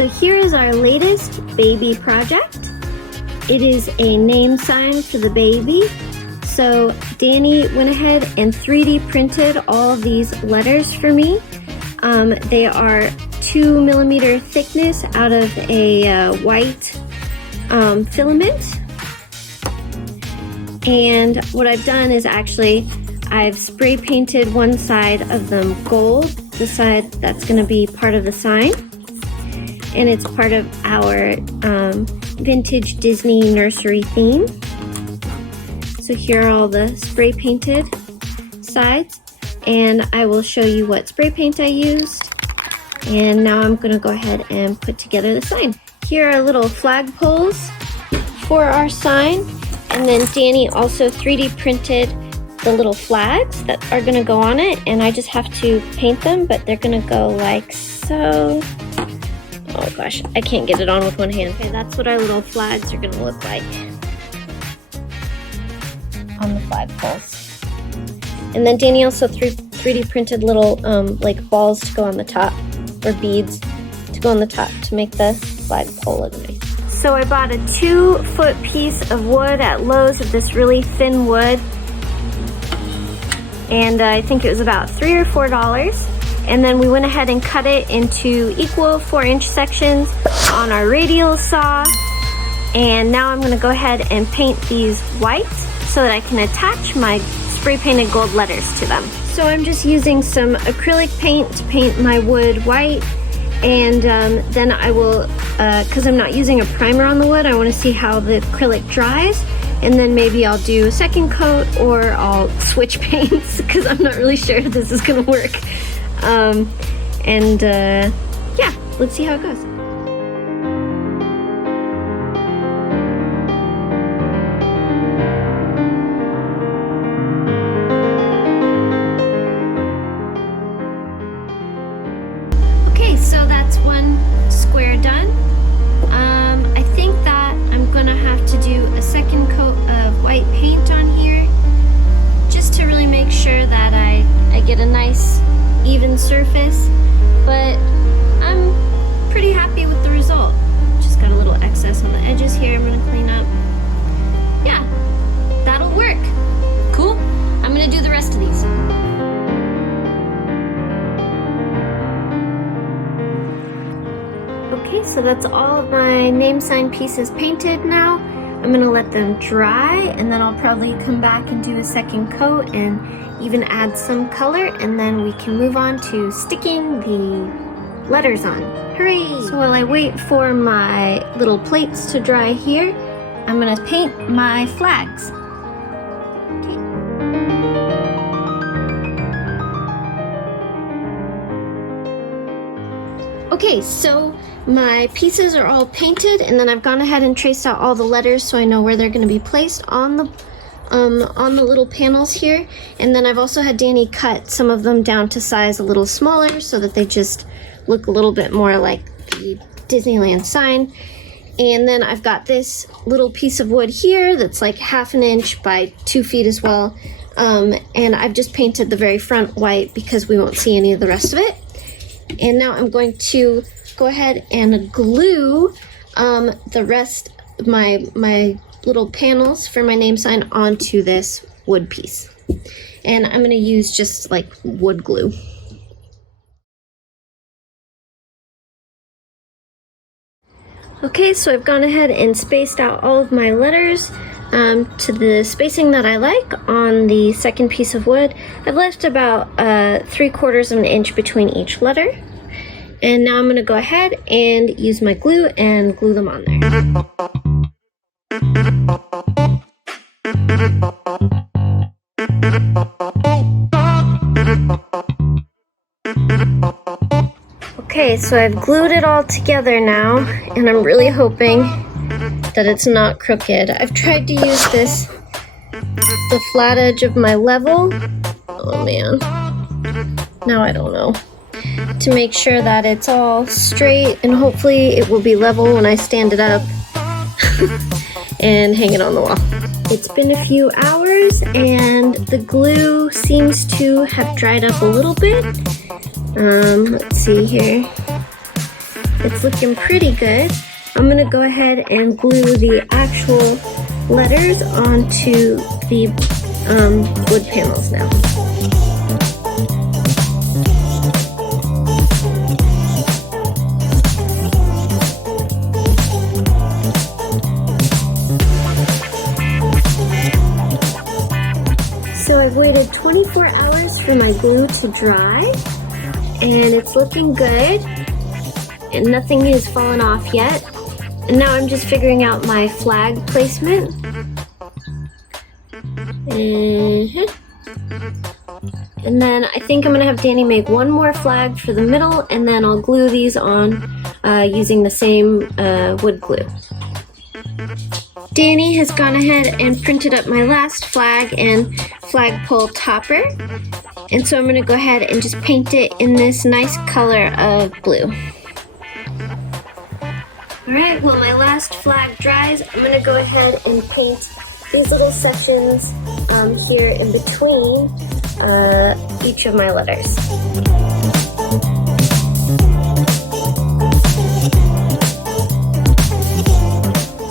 So here is our latest baby project. It is a name sign for the baby. So Danny went ahead and 3D printed all of these letters for me. They are 2mm thickness out of a white filament. And what I've done is actually I've spray painted one side of them gold, the side that's going to be part of the sign. And it's part of our vintage Disney nursery theme. So here are all the spray painted sides, and I will show you what spray paint I used. And now I'm going to go ahead and put together the sign. Here are little flag poles for our sign, and then Danny also 3D printed the little flags that are going to go on it, and I just have to paint them, but they're going to go like so. Oh gosh, I can't get it on with one hand. Okay, that's what our little flags are going to look like on the flag poles. And then Danny also 3D printed little like balls to go on the top, or beads to go on the top to make the flag pole look nice. So I bought a 2-foot piece of wood at Lowe's of this really thin wood, and I think it was about $3 or $4. And then we went ahead and cut it into equal 4-inch sections on our radial saw. And now I'm going to go ahead and paint these white so that I can attach my spray painted gold letters to them. So I'm just using some acrylic paint to paint my wood white. And then I will, because I'm not using a primer on the wood, I want to see how the acrylic dries. And then maybe I'll do a second coat, or I'll switch paints because I'm not really sure if this is going to work. Yeah, let's see how it goes. Okay, so that's one square done. I think that I'm gonna have to do a second coat of white paint on here just to really make sure that I get a nice even surface, but I'm pretty happy with the result. Just got a little excess on the edges here I'm gonna clean up. Yeah, that'll work. Cool. I'm gonna do the rest of these. Okay, so that's all of my name sign pieces painted now. I'm gonna let them dry, and then I'll probably come back and do a second coat and even add some color, and then we can move on to sticking the letters on. Hooray! So while I wait for my little plates to dry here, I'm gonna paint my flags. Okay, so my pieces are all painted, and then I've gone ahead and traced out all the letters so I know where they're going to be placed on the little panels here. And then I've also had Danny cut some of them down to size a little smaller so that they just look a little bit more like the Disneyland sign. And then I've got this little piece of wood here that's like 1/2 inch by 2 feet as well. And I've just painted the very front white because we won't see any of the rest of it. And now I'm going to go ahead and glue the rest of my little panels for my name sign onto this wood piece. And I'm going to use just like wood glue. Okay, so I've gone ahead and spaced out all of my letters to the spacing that I like on the second piece of wood. I've left about 3/4 of an inch between each letter. And now I'm going to go ahead and use my glue and glue them on there. Okay, so I've glued it all together now, and I'm really hoping that it's not crooked. I've tried to use the flat edge of my level. Oh man, now I don't know. To make sure that it's all straight, and hopefully it will be level when I stand it up and hang it on the wall. It's been a few hours and the glue seems to have dried up a little bit. Let's see here. it's looking pretty good. I'm gonna go ahead and glue the actual letters onto the wood panels now. So I've waited 24 hours for my glue to dry, and it's looking good, and nothing has fallen off yet. And now I'm just figuring out my flag placement. And then I think I'm gonna have Danny make one more flag for the middle, and then I'll glue these on using the same wood glue. Danny has gone ahead and printed up my last flag and flagpole topper. And so I'm gonna go ahead and just paint it in this nice color of blue. All right, while my last flag dries, I'm gonna go ahead and paint these little sections here in between each of my letters.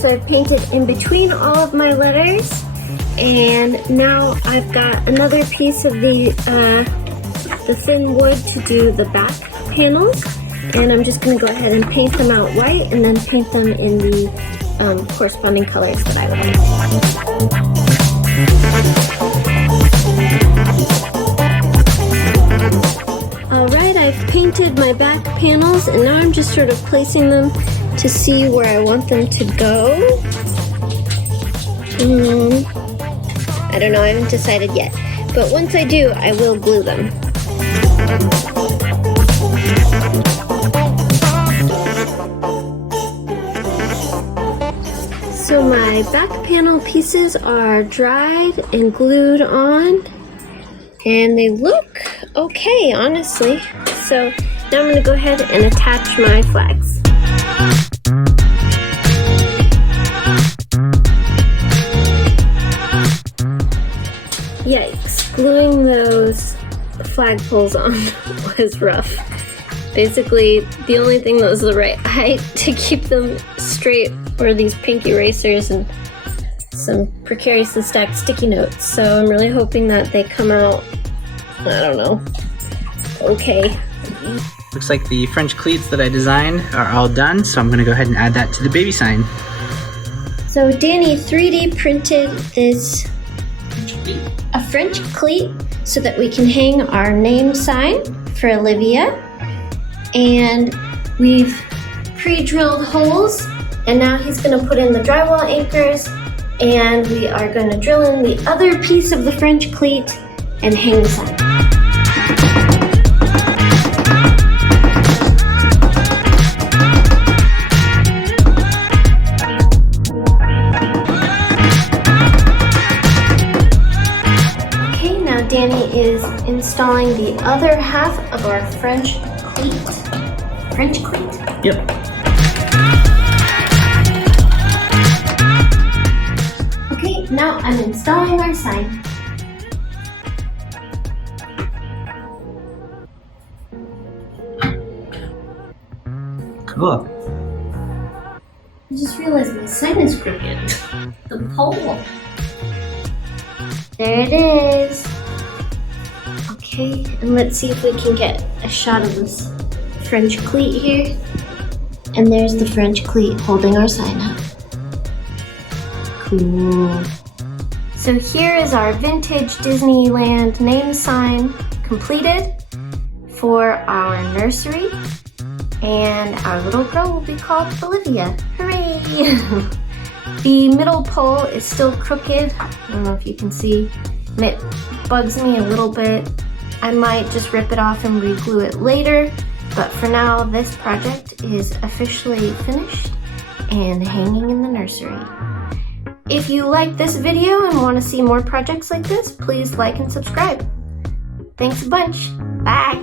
So I've painted in between all of my letters, and now I've got another piece of the thin wood to do the back panels, and I'm just going to go ahead and paint them out white and then paint them in the corresponding colors that I like. Alright, I've painted my back panels, and now I'm just sort of placing them to see where I want them to go. I don't know, I haven't decided yet. But once I do, I will glue them. So my back panel pieces are dried and glued on, and they look okay, honestly. So now I'm gonna go ahead and attach my flags. Yikes, gluing those flagpoles on was rough. Basically, the only thing that was the right height to keep them straight were these pink erasers and some precariously stacked sticky notes. So I'm really hoping that they come out, I don't know, okay. Looks like the French cleats that I designed are all done, so I'm gonna go ahead and add that to the baby sign. So Danny 3D printed this a French cleat so that we can hang our name sign for Olivia. And we've pre-drilled holes, and now he's gonna put in the drywall anchors, and we are gonna drill in the other piece of the French cleat and hang the sign. Danny is installing the other half of our French cleat. French cleat? Yep. Okay, now I'm installing our sign. Cool. I just realized my sign is crooked. The pole. There it is. Okay, and let's see if we can get a shot of this French cleat here. And there's the French cleat holding our sign up. Cool. So here is our vintage Disneyland name sign completed for our nursery. And our little girl will be called Olivia. Hooray! The middle pole is still crooked. I don't know if you can see. And it bugs me a little bit. I might just rip it off and re-glue it later, but for now, this project is officially finished and hanging in the nursery. If you like this video and want to see more projects like this, please like and subscribe. Thanks a bunch. Bye.